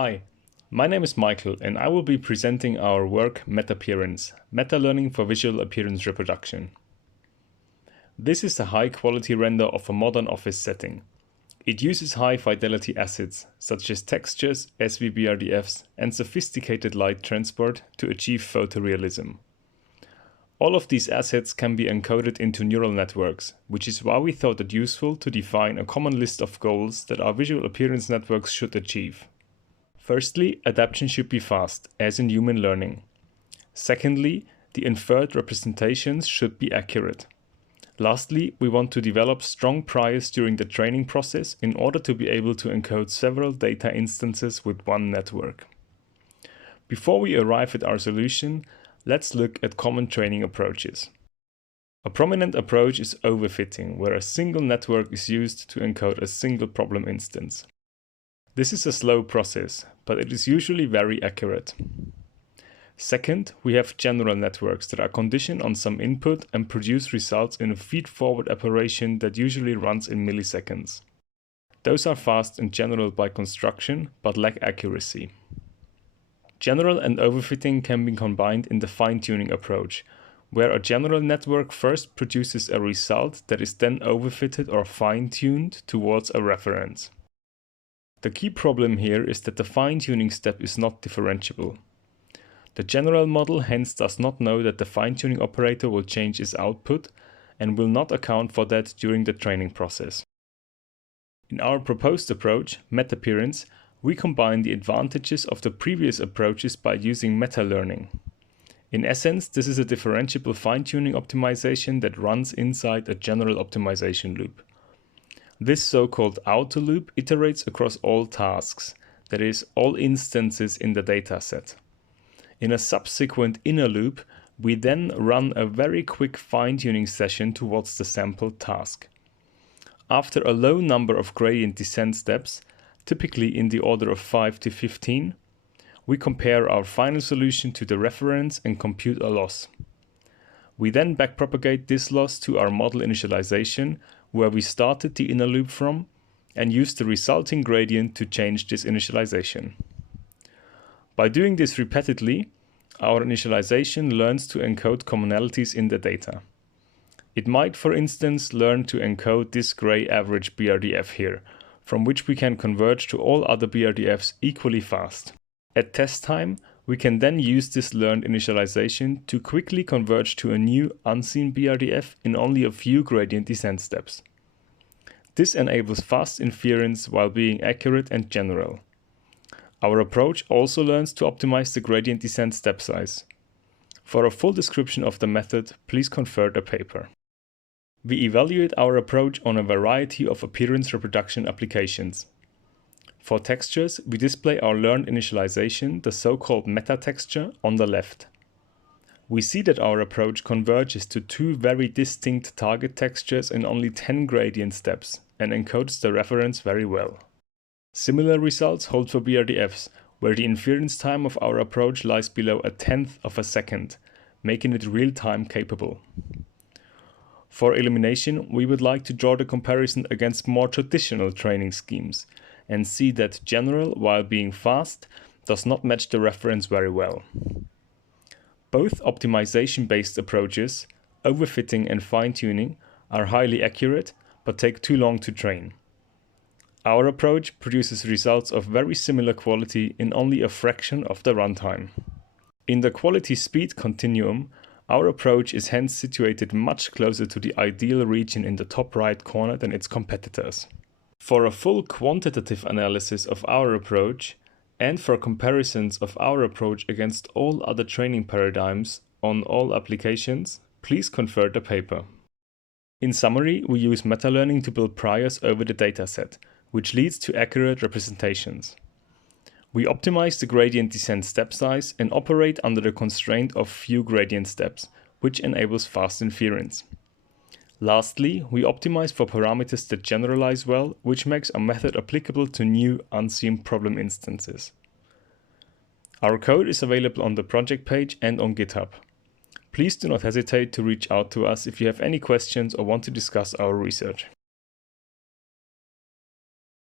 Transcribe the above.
Hi, my name is Michael and I will be presenting our work Metappearance, Meta-Learning for Visual Appearance Reproduction. This is a high-quality render of a modern office setting. It uses high-fidelity assets such as textures, SVBRDFs and sophisticated light transport to achieve photorealism. All of these assets can be encoded into neural networks, which is why we thought it useful to define a common list of goals that our visual appearance networks should achieve. Firstly, adaptation should be fast, as in human learning. Secondly, the inferred representations should be accurate. Lastly, we want to develop strong priors during the training process in order to be able to encode several data instances with one network. Before we arrive at our solution, let's look at common training approaches. A prominent approach is overfitting, where a single network is used to encode a single problem instance. This is a slow process, but it is usually very accurate. Second, we have general networks that are conditioned on some input and produce results in a feed-forward operation that usually runs in milliseconds. Those are fast in general by construction, but lack accuracy. General and overfitting can be combined in the fine-tuning approach, where a general network first produces a result that is then overfitted or fine-tuned towards a reference. The key problem here is that the fine-tuning step is not differentiable. The general model hence does not know that the fine-tuning operator will change its output and will not account for that during the training process. In our proposed approach, Metappearance, we combine the advantages of the previous approaches by using meta-learning. In essence, this is a differentiable fine-tuning optimization that runs inside a general optimization loop. This so-called outer loop iterates across all tasks, that is, all instances in the dataset. In a subsequent inner loop, we then run a very quick fine-tuning session towards the sampled task. After a low number of gradient descent steps, typically in the order of 5 to 15, we compare our final solution to the reference and compute a loss. We then backpropagate this loss to our model initialization, where we started the inner loop from, and use the resulting gradient to change this initialization. By doing this repeatedly, our initialization learns to encode commonalities in the data. It might, for instance, learn to encode this gray average BRDF here, from which we can converge to all other BRDFs equally fast. At test time, we can then use this learned initialization to quickly converge to a new unseen BRDF in only a few gradient descent steps. This enables fast inference while being accurate and general. Our approach also learns to optimize the gradient descent step size. For a full description of the method, please confer the paper. We evaluate our approach on a variety of appearance reproduction applications. For textures, we display our learned initialization, the so-called meta texture, on the left. We see that our approach converges to two very distinct target textures in only 10 gradient steps and encodes the reference very well. Similar results hold for BRDFs, where the inference time of our approach lies below 1/10 of a second, making it real-time capable. For elimination, we would like to draw the comparison against more traditional training schemes and see that general, while being fast, does not match the reference very well. Both optimization-based approaches, overfitting and fine-tuning, are highly accurate but take too long to train. Our approach produces results of very similar quality in only a fraction of the runtime. In the quality-speed continuum, our approach is hence situated much closer to the ideal region in the top right corner than its competitors. For a full quantitative analysis of our approach, and for comparisons of our approach against all other training paradigms on all applications, please confer the paper. In summary, we use meta-learning to build priors over the dataset, which leads to accurate representations. We optimize the gradient descent step size and operate under the constraint of few gradient steps, which enables fast inference. Lastly, we optimize for parameters that generalize well, which makes our method applicable to new unseen problem instances. Our code is available on the project page and on GitHub. Please do not hesitate to reach out to us if you have any questions or want to discuss our research.